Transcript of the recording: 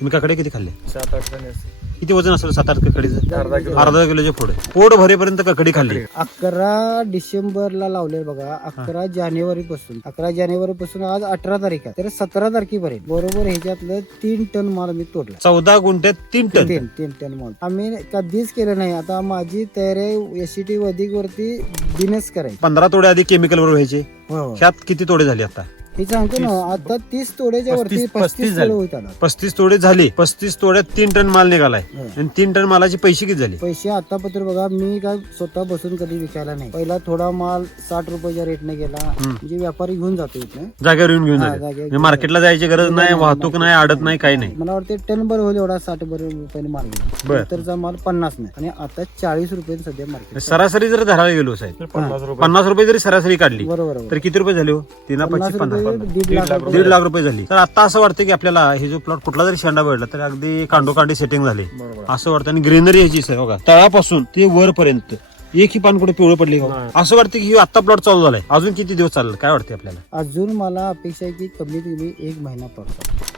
तुम्ही काकडे किती खाल्ले? 7-8 जण असते. किती वजन असेल 7-8 ककडीचं? अर्धा अर्धा किलोच्या पुढे पोट भरेपर्यंत ककडी खाल्ली. 11 डिसेंबरला लावले बघा. 11 जानेवारी पासून आज 18 तारीख आहे. तर 17 तारखेपर्यंत बरोबर ह्याच्यातलं 3 टन माल मी तोडला. 14 गुंठ्यात 3 टन. 3 टन माल आम्ही कधीच केलं नाही. आता माझी तयारी एसीटी वधिक वरती बिनच करायची. 15 तोडे आधी केमिकल वर व्हायचे. हो. ह्यात किती तोडे झाले आता? हे सांगतो ना आता 30 तोड्याच्या वरती 35 तोडे होत आला. 35 तोडे झाले. 35 तोड्यात 3 टन माल निघालाय. हो. आणि 3 टन मालाचे पैसे किती झाले? पैसे आतापत्र बघा मी काय स्वतः बसून कधी विकायला नाही. पहिला थोडा माल 60 रुपयाच्या रेटने गेला. म्हणजे व्यापारी घेऊन जातो इथनं जागेवर येऊन घेऊन हा, जाते. जागेवर म्हणजे घेऊन मार्केटला जायची गरज नाही, वाहतूक नाही, आडत नाही, काही नाही. मला वाटते टन भर होईल एवढा 60 रुपयाने माल गेला. बर. नंतरचा माल 50 नाही आणि आता 40 रुपये सध्या मार्केट. सरासरी जर धरायला गेलो साहेब, 50 रुपये. 50 रुपये जरी सरासरी काढली बरोबर तर किती रुपये झाले हो? 3 50 50 रुपये 1.5 1.5 लाख रुपये झाली. तर आता असं वाटतं की आपल्याला हे जो प्लॉट कुठला जरी शेंडा भेटला तर अगदी कांडोकांडी सेटिंग झाली बरोबर. असं वाटतं. आणि ग्रीनरी ह्याची आहे बघा, तळापासून ते वरपर्यंत एकही पान कुठे पिवळं पडले का? नाही. असं वाटतं की आता प्लॉट चालू झालाय. अजून किती दिवस चाललं काय वाटतं आपल्याला? अजून मला अपेक्षा आहे की कमीत कमी 1 महिना पडतो.